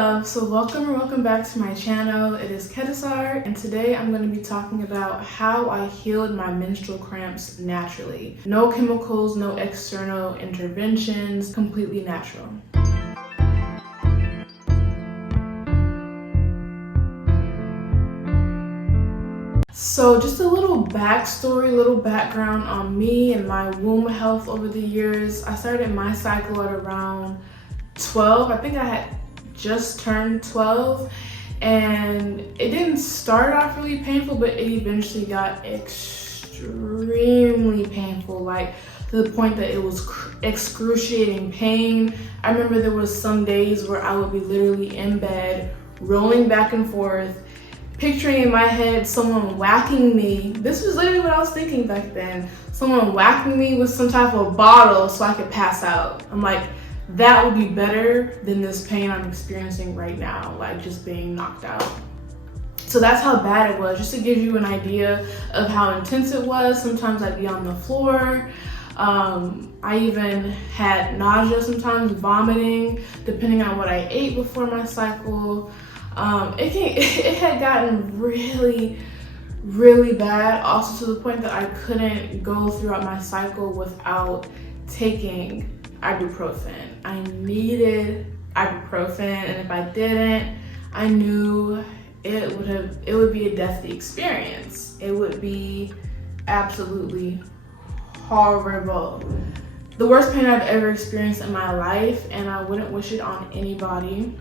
love, so welcome back to my channel. It is teacherrr, and today I'm going to be talking about how I healed my menstrual cramps naturally. No chemicals, no external interventions, completely natural. So just a little backstory, little background on me and my womb health over the years. I started my cycle at around 12. I think I had just turned 12, and it didn't start off really painful, but it eventually got extremely painful, like to the point that it was excruciating pain. I remember there was some days where I would be literally in bed, rolling back and forth, picturing in my head someone whacking me. This was literally what I was thinking back then. Someone whacking me with some type of bottle so I could pass out. I'm like, that would be better than this pain I'm experiencing right now, like just being knocked out. So that's how bad it was, just to give you an idea of how intense it was. Sometimes I'd be on the floor. I even had nausea sometimes, vomiting, depending on what I ate before my cycle. It had gotten really bad, also to the point that I couldn't go throughout my cycle without taking ibuprofen. I needed ibuprofen, and if I didn't, I knew it would be a deathly experience. It would be absolutely horrible. The worst pain I've ever experienced in my life, and I wouldn't wish it on anybody.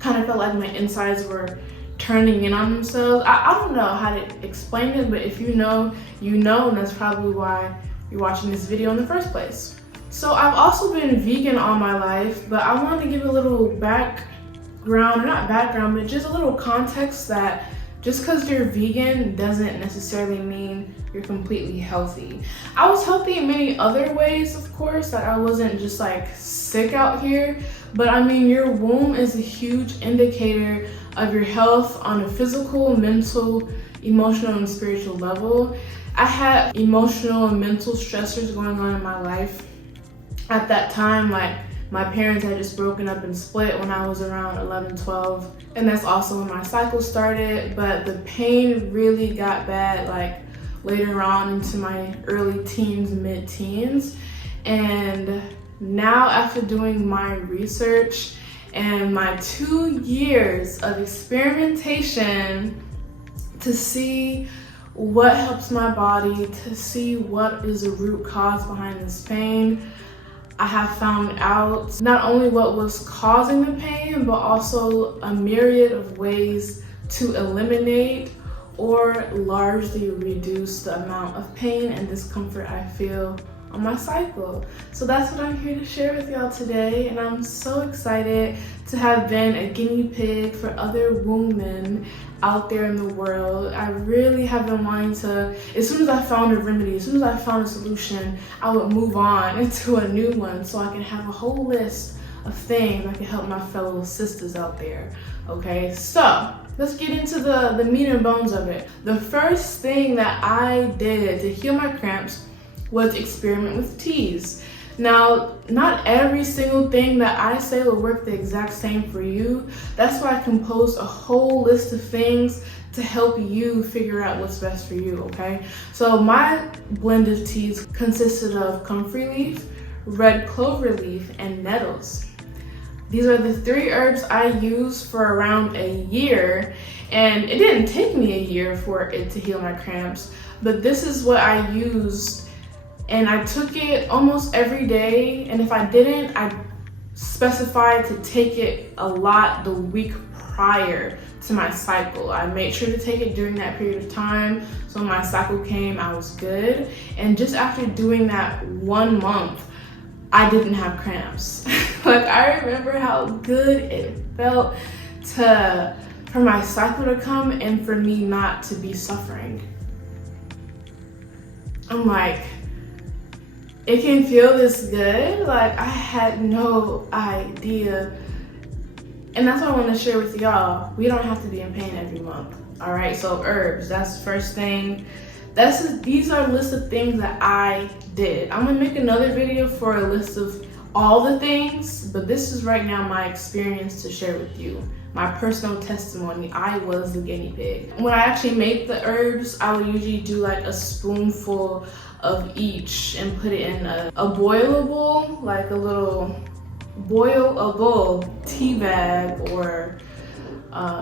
Kind of felt like my insides were turning in on themselves. I don't know how to explain it, but if you know, you know, and that's probably why you're watching this video in the first place. So I've also been vegan all my life, but I wanted to give a little background, or not background, but just a little context that just because you're vegan doesn't necessarily mean you're completely healthy. I was healthy in many other ways, of course, that I wasn't just like sick out here, but I mean, your womb is a huge indicator of your health on a physical, mental, emotional, and spiritual level. I had emotional and mental stressors going on in my life at that time. Like, my parents had just broken up and split when I was around 11, 12, and that's also when my cycle started. But the pain really got bad like later on into my early teens, mid-teens. And now, after doing my research and my 2 years of experimentation to see what helps my body, to see what is the root cause behind this pain, I have found out not only what was causing the pain, but also a myriad of ways to eliminate or largely reduce the amount of pain and discomfort I feel on my cycle. So that's what I'm here to share with y'all today, and I'm so excited to have been a guinea pig for other women out there in the world. I really have been wanting to, as soon as I found a remedy, as soon as I found a solution, I would move on into a new one so I can have a whole list of things that can help my fellow sisters out there. Okay, so let's get into the meat and bones of it. The first thing that I did to heal my cramps was experiment with teas. Now, not every single thing that I say will work the exact same for you. That's why I composed a whole list of things to help you figure out what's best for you, okay? So my blend of teas consisted of comfrey leaf, red clover leaf, and nettles. These are the 3 herbs I used for around a year, and it didn't take me a year for it to heal my cramps, but this is what I used. And I took it almost every day, and if I didn't, I specified to take it a lot the week prior to my cycle. I made sure to take it during that period of time, so when my cycle came, I was good. And just after doing that 1 month, I didn't have cramps. Like, I remember how good it felt for my cycle to come and for me not to be suffering. I'm like, it can feel this good? Like, I had no idea. And that's what I want to share with y'all. We don't have to be in pain every month. All right, so herbs, that's the first thing. These are a list of things that I did. I'm gonna make another video for a list of all the things, but this is right now my experience to share with you. My personal testimony, I was the guinea pig. When I actually make the herbs, I would usually do like a spoonful of each and put it in a boilable, like a little boilable tea bag, or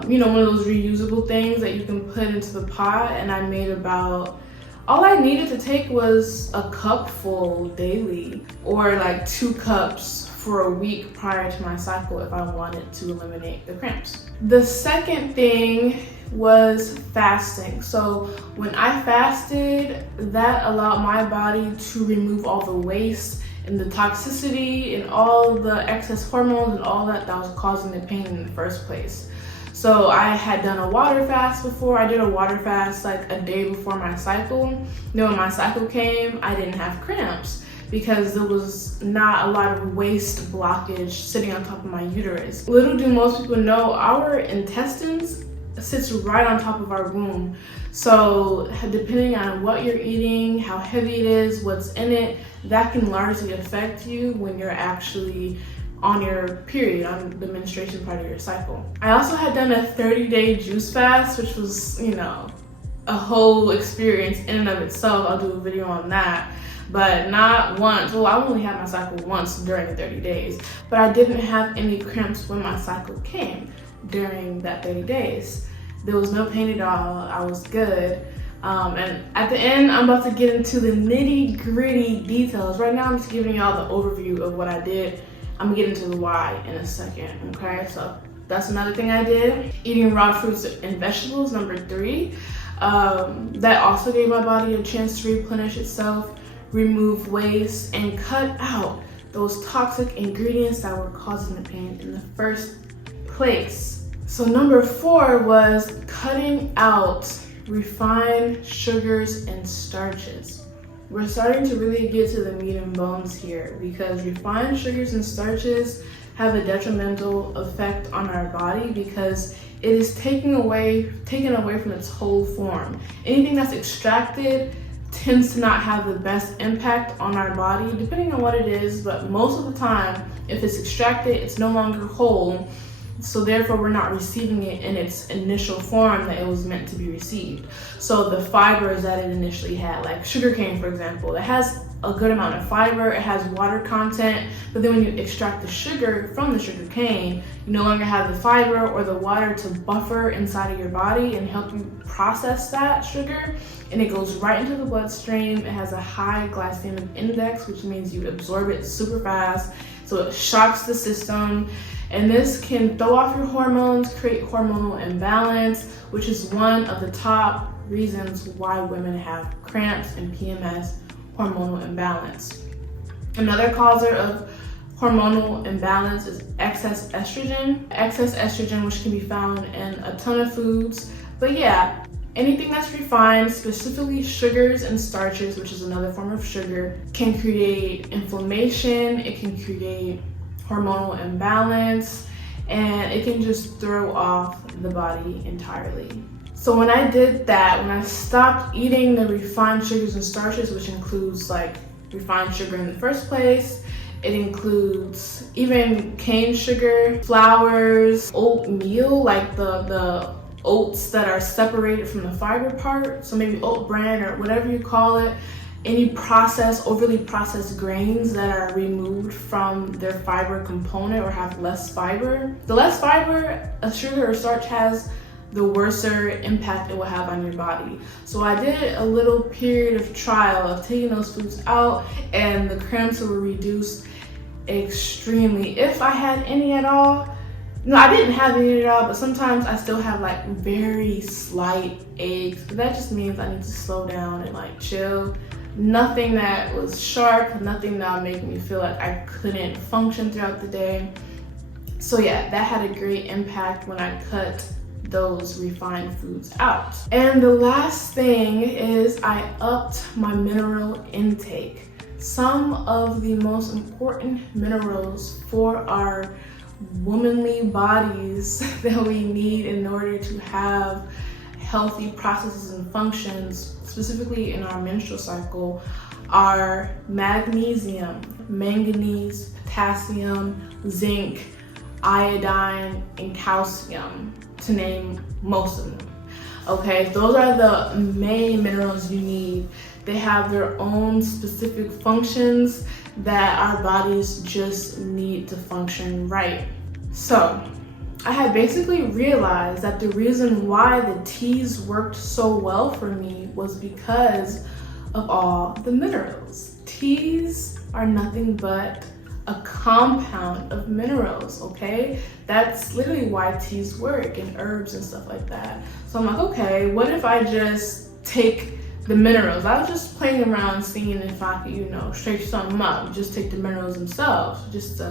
you know, one of those reusable things that you can put into the pot. And I made about, all I needed to take was a cup full daily, or like 2 cups for a week prior to my cycle if I wanted to eliminate the cramps. The second thing was fasting. So when I fasted, that allowed my body to remove all the waste and the toxicity and all the excess hormones and all that was causing the pain in the first place. So I had done a water fast before. I did a water fast like a day before my cycle. Then when my cycle came, I didn't have cramps because there was not a lot of waste blockage sitting on top of my uterus. Little do most people know, our intestines sits right on top of our womb. So depending on what you're eating, how heavy it is, what's in it, that can largely affect you when you're actually on your period, on the menstruation part of your cycle. I also had done a 30-day juice fast, which was, you know, a whole experience in and of itself. I'll do a video on that. But not once, well, I only had my cycle once during the 30 days, but I didn't have any cramps when my cycle came during that 30 days. There was no pain at all, I was good. And at the end, I'm about to get into the nitty-gritty details. Right now, I'm just giving y'all the overview of what I did. I'm gonna get into the why in a second, okay? So that's another thing I did. Eating raw fruits and vegetables, number 3. That also gave my body a chance to replenish itself, remove waste, and cut out those toxic ingredients that were causing the pain in the first place. So number 4 was cutting out refined sugars and starches. We're starting to really get to the meat and bones here, because refined sugars and starches have a detrimental effect on our body because it is taken away from its whole form. Anything that's extracted tends to not have the best impact on our body, depending on what it is, but most of the time, if it's extracted, it's no longer whole, so therefore we're not receiving it in its initial form that it was meant to be received. So the fibers that it initially had, like sugarcane, for example, it has a good amount of fiber, it has water content, but then when you extract the sugar from the sugar cane, you no longer have the fiber or the water to buffer inside of your body and help you process that sugar, and it goes right into the bloodstream. It has a high glycemic index, which means you absorb it super fast, so it shocks the system, and this can throw off your hormones, create hormonal imbalance, which is one of the top reasons why women have cramps and PMS, hormonal imbalance. Another causer of hormonal imbalance is excess estrogen. Excess estrogen, which can be found in a ton of foods. But yeah, anything that's refined, specifically sugars and starches, which is another form of sugar, can create inflammation, it can create hormonal imbalance, and it can just throw off the body entirely. So when I did that, when I stopped eating the refined sugars and starches, which includes like refined sugar in the first place, it includes even cane sugar, flours, oatmeal, like the oats that are separated from the fiber part, so maybe oat bran or whatever you call it, any overly processed grains that are removed from their fiber component or have less fiber. The less fiber a sugar or starch has, the worser impact it will have on your body. So I did a little period of trial of taking those foods out, and the cramps were reduced extremely, if I had any at all. No, I didn't have any at all, but sometimes I still have like very slight aches. But that just means I need to slow down and like chill. Nothing that was sharp, nothing that would make me feel like I couldn't function throughout the day. So yeah, that had a great impact when I cut those refined foods out. And the last thing is I upped my mineral intake. Some of the most important minerals for our womanly bodies that we need in order to have healthy processes and functions, specifically in our menstrual cycle, are magnesium. manganese, potassium, zinc, iodine, and calcium, to name most of them. Okay, those are the main minerals you need. They have their own specific functions that our bodies just need to function right. So I had basically realized that the reason why the teas worked so well for me was because of all the minerals. Teas are nothing but a compound of minerals, okay? That's literally why teas work, and herbs and stuff like that. So I'm like, okay, what if I just take the minerals? I was just playing around seeing if I could, straight some up, just take the minerals themselves, just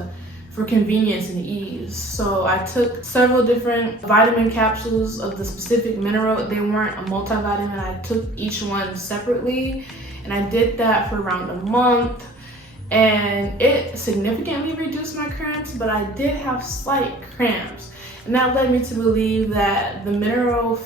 for convenience and ease. So I took several different vitamin capsules of the specific mineral. They weren't a multivitamin. I took each one separately, and I did that for around a month. And it significantly reduced my cramps, but I did have slight cramps. And that led me to believe that the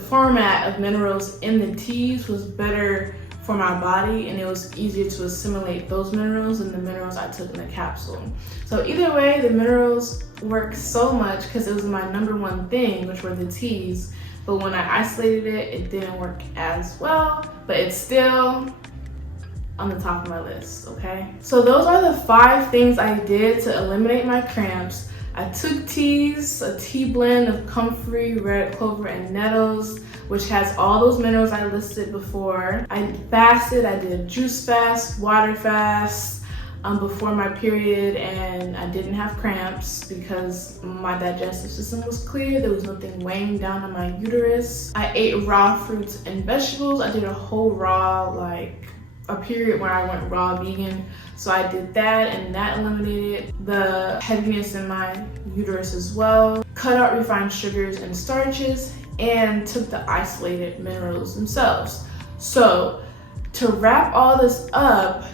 format of minerals in the teas was better for my body, and it was easier to assimilate those minerals than the minerals I took in the capsule. So either way, the minerals worked so much because it was my number one thing, which were the teas. But when I isolated it, it didn't work as well, but it's still on the top of my list, okay? So those are the 5 things I did to eliminate my cramps. I took teas, a tea blend of comfrey, red clover, and nettles, which has all those minerals I listed before. I fasted. I did a juice fast, water fast before my period, and I didn't have cramps because my digestive system was clear. There was nothing weighing down on my uterus. I ate raw fruits and vegetables. I did a whole raw, a period where I went raw vegan. So I did that, and that eliminated the heaviness in my uterus as well. Cut out refined sugars and starches, and took the isolated minerals themselves. So to wrap all this up,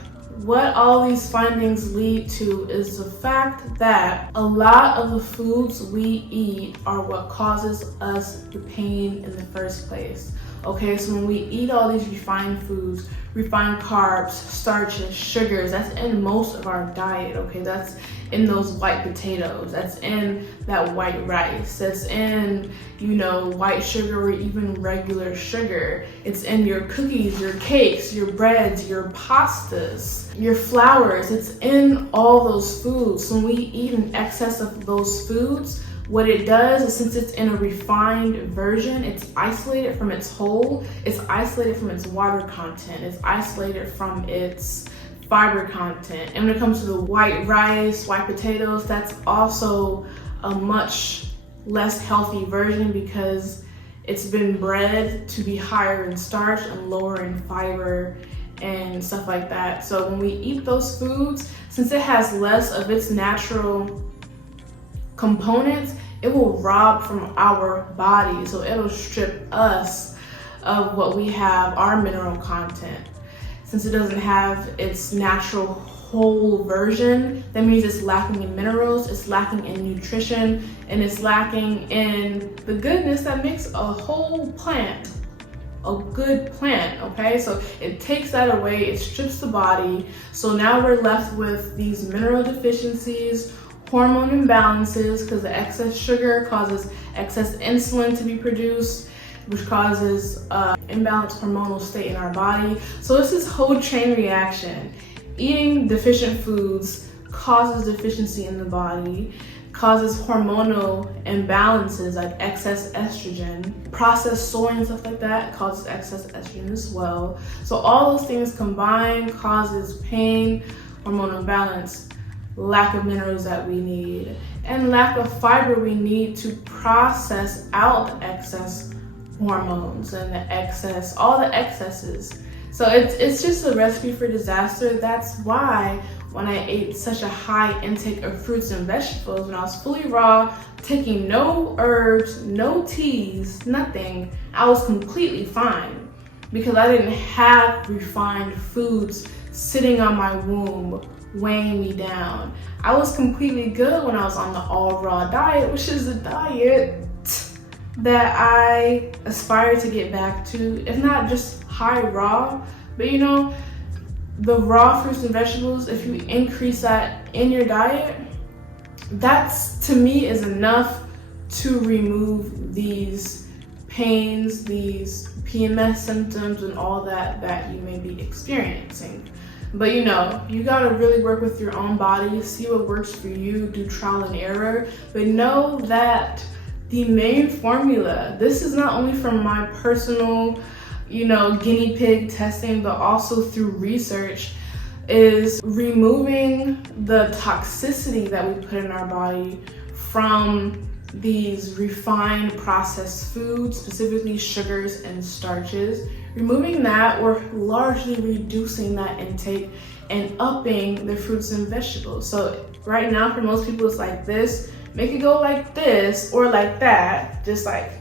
what all these findings lead to is the fact that a lot of the foods we eat are what causes us the pain in the first place. Okay, so when we eat all these refined foods, refined carbs, starches, sugars, that's in most of our diet, okay? That's in those white potatoes, that's in that white rice, that's in, white sugar or even regular sugar. It's in your cookies, your cakes, your breads, your pastas, your flours. It's in all those foods. So when we eat in excess of those foods, what it does is, since it's in a refined version, it's isolated from its whole, it's isolated from its water content, it's isolated from its fiber content. And when it comes to the white rice, white potatoes, that's also a much less healthy version because it's been bred to be higher in starch and lower in fiber and stuff like that. So when we eat those foods, since it has less of its natural components, it will rob from our body. So it'll strip us of what we have, our mineral content. Since it doesn't have its natural whole version, that means it's lacking in minerals, it's lacking in nutrition, and it's lacking in the goodness that makes a whole plant a good plant, okay? So it takes that away, it strips the body. So now we're left with these mineral deficiencies, hormone imbalances, because the excess sugar causes excess insulin to be produced, which causes imbalanced hormonal state in our body. So it's this whole chain reaction. Eating deficient foods causes deficiency in the body, causes hormonal imbalances like excess estrogen. Processed soy and stuff like that causes excess estrogen as well. So all those things combined causes pain, hormonal imbalance, lack of minerals that we need, and lack of fiber we need to process out the excess hormones and the excess, all the excesses. So it's just a recipe for disaster. That's why when I ate such a high intake of fruits and vegetables, when I was fully raw, taking no herbs, no teas, nothing, I was completely fine because I didn't have refined foods sitting on my womb weighing me down. I was completely good when I was on the all raw diet, which is a diet that I aspire to get back to, if not just high raw, but the raw fruits and vegetables, if you increase that in your diet, that's, to me, is enough to remove these pains, these PMS symptoms, and all that you may be experiencing. But you know, you gotta really work with your own body, see what works for you, do trial and error. But know that the main formula, this is not only from my personal, guinea pig testing, but also through research, is removing the toxicity that we put in our body from these refined processed foods, specifically sugars and starches. Removing that, or largely reducing that intake and upping the fruits and vegetables. So right now, for most people, it's like this. Make it go like this or like that. Just like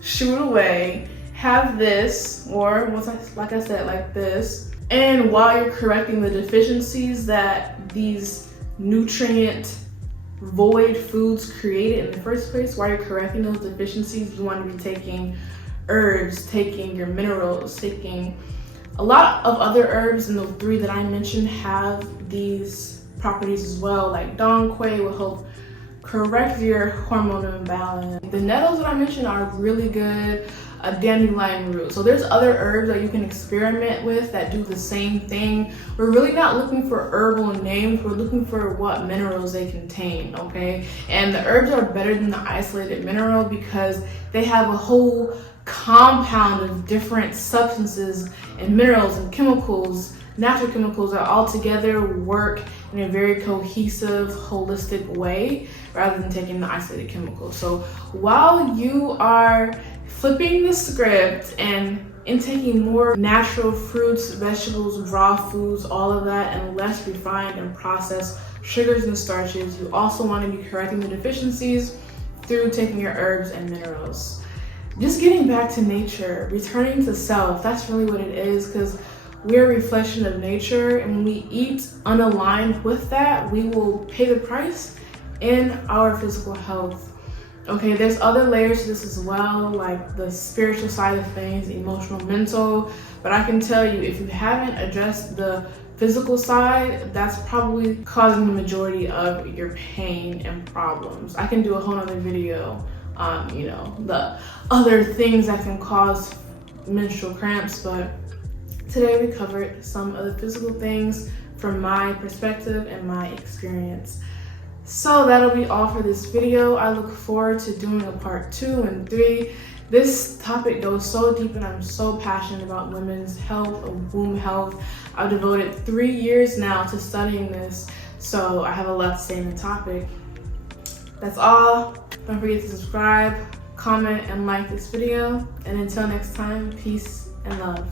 shoot away. Have this, or like I said, like this. And while you're correcting the deficiencies that these nutrient void foods created in the first place, while you're correcting those deficiencies, you want to be taking herbs, taking your minerals, taking a lot of other herbs, and the 3 that I mentioned have these properties as well. Like dong quai will help correct your hormonal imbalance. The nettles that I mentioned are really good. A dandelion root. So there's other herbs that you can experiment with that do the same thing. We're really not looking for herbal names, we're looking for what minerals they contain, okay? And the herbs are better than the isolated mineral because they have a whole compound of different substances and minerals and chemicals, natural chemicals, that all together work in a very cohesive, holistic way rather than taking the isolated chemicals. So while you are flipping the script and intaking more natural fruits, vegetables, raw foods, all of that, and less refined and processed sugars and starches, you also want to be correcting the deficiencies through taking your herbs and minerals. Just getting back to nature, returning to self, that's really what it is, because we're a reflection of nature, and when we eat unaligned with that, we will pay the price in our physical health. Okay, there's other layers to this as well, like the spiritual side of things, emotional, mental, but I can tell you, if you haven't addressed the physical side, that's probably causing the majority of your pain and problems. I can do a whole other video on, the other things that can cause menstrual cramps, but today we covered some of the physical things from my perspective and my experience. So that'll be all for this video. I look forward to doing a part 2 and 3. This topic goes so deep, and I'm so passionate about women's health, womb health. I've devoted 3 years now to studying this, so I have a lot to say on the topic. That's all. Don't forget to subscribe, comment, and like this video. And until next time, peace and love.